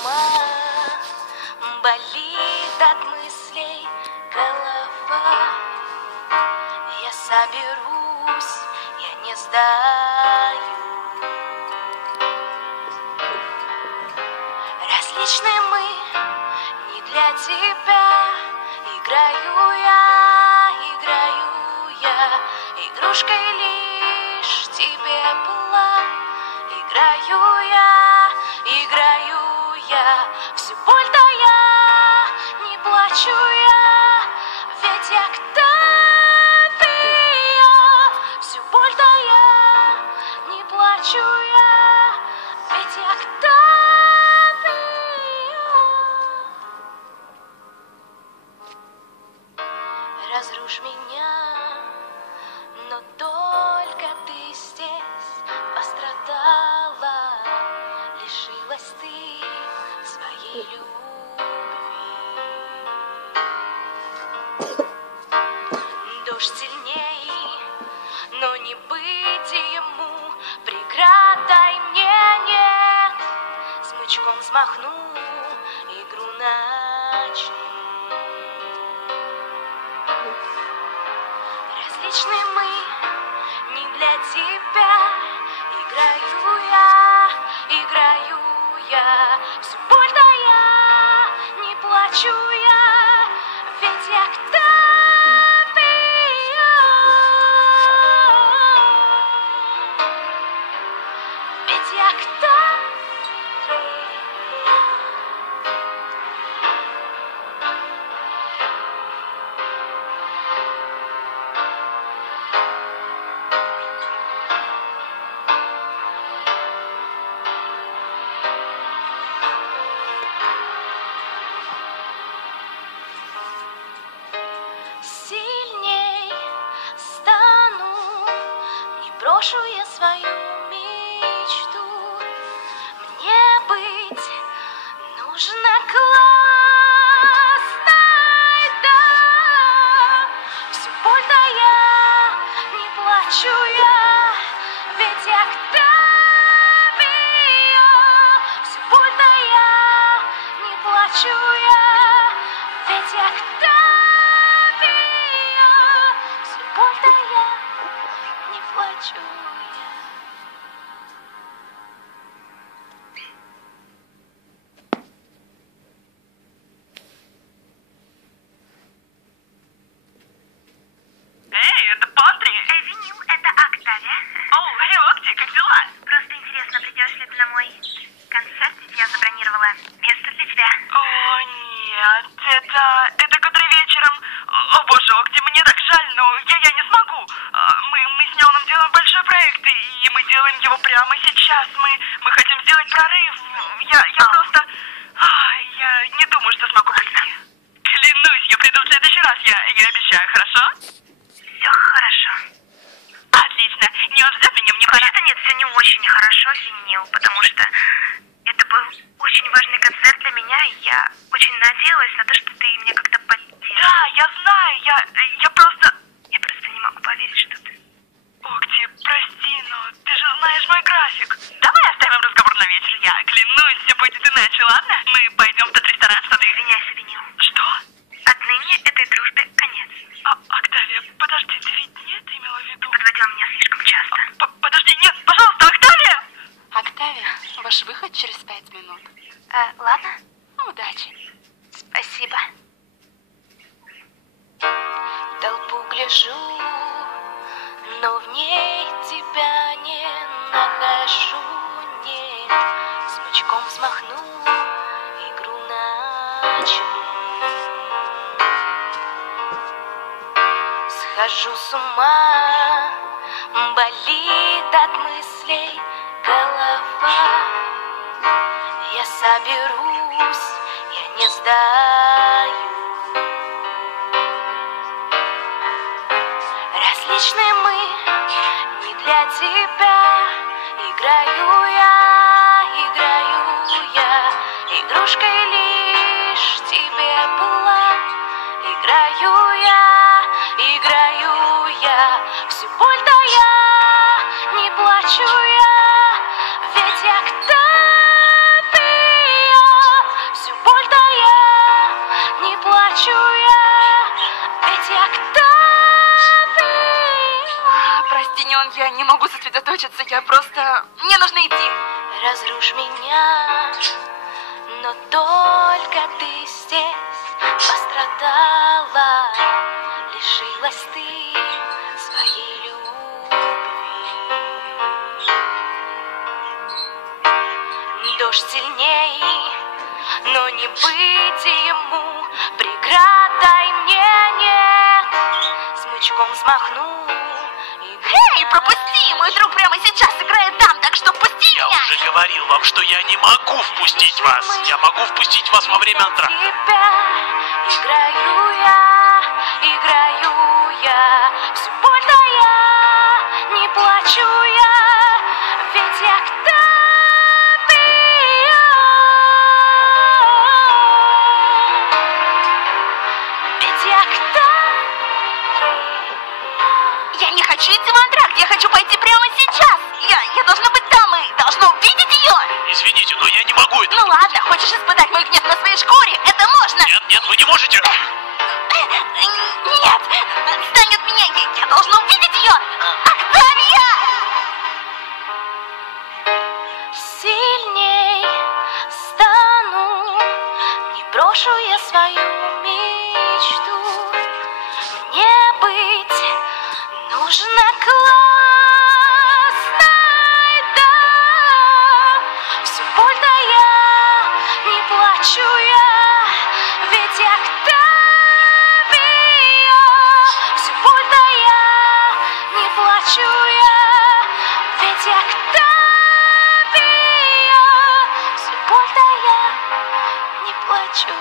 ума, болит от мыслей голова. Я соберусь, я не сдаю. Различны мы, не для тебя. Играю я, игрушкой лишь тебе была. Играю я, всю боль тая, не плачу я, ведь я Октавия. Всю боль тая, не плачу я, ведь я Октавия. Разрушь меня, но только ты здесь пострадала, лишилась ты своей любви. Дождь сильней, но не быть ему преградой мне нет. Смычком взмахну, игру начну. Различны мы, не для тебя. Играю я, всю боль тая, не плачу я, ведь я Октавия. Ведь я Октавия. Сильней стану, не брошу я свою мечту. Мне быть нужно классной, да. Всю боль тая, не плачу я, ведь я Октавия. Всю боль тая, не плачу я, ведь я Октавия. Не плачу я. Эй, это Патри! Винил, это Октавия. Оу, эй, Окти, как дела? Просто интересно, придешь ли ты на мой концерт, ведь я забронировала место для тебя. О, нет, это который вечером. О, боже, Окти, мне так жаль, но я не смогу. Мы с Неоном делаем большой проект, и мы делаем его прямо сейчас. Мы хотим сделать прорыв. Я просто... я не думаю, что смогу прийти. Клянусь, я приду в следующий раз, я обещаю, хорошо? Все хорошо. Отлично. Неон ждет меня, мне пора. Вообще-то нет, все не очень хорошо, Винил, потому что это был очень важный концерт для меня, и я очень надеялась на то, что ты меня как-то поддержишь. Да, я знаю, я просто... Я просто не могу поверить, что ты... Окти, прости, но ты же знаешь мой график. Давай оставим разговор на вечер. Я клянусь, все будет иначе, ладно? Мы пойдем в тот ресторан, что ты... Извиняйся, Винил. Что? Отныне этой дружбе конец. Октавия, подожди, ты ведь не это имела в виду? Подводила меня слишком часто. Подожди, нет, пожалуйста, Октавия! Октавия, ваш выход через 5 минут. Ладно? Удачи. Спасибо. В толпу гляжу, но в ней тебя не нахожу, нет. Смычком взмахну, игру начну. Схожу с ума, болит от мыслей голова. Я соберусь, я не сдаю. Различны мы, не для тебя. Играю я, игрушкой лишь тебе была. Играю я, всю боль тая, не плачу я, ведь я Октавия. я не могу сосредоточиться, я просто... Мне нужно идти. Разрушь меня, но только ты здесь пострадала, лишилась ты своей любви. Дождь сильней, но не быть ему преградой мне нет. Смычком взмахну и... Эй, пропусти! Мой друг прямо сейчас играет там, так что пусти Я меня! уже говорил вам, что я не могу впустить вас. Я могу впустить вас во время антракта. Играю я, все больно я, не плачу я, ведь я к тебе. Ведь я к тебе. Я не хочу идти в антракт, я хочу пойти прямо сейчас. Я должна быть там и должна увидеть ее. Извините, но я не могу это. Ну ладно, хочешь испытать мой гнев на своей шкуре? Это можно. Нет, вы не можете. Нет, отстань от меня, я должна увидеть ее. Октавия! Сильней стану, не брошу я свою мечту. Мне быть нужно классной, да. Все больно я, не плачу я, ведь я к тебе. Все больно я, не плачу я, ведь я к тебе. Все больно я, не плачу.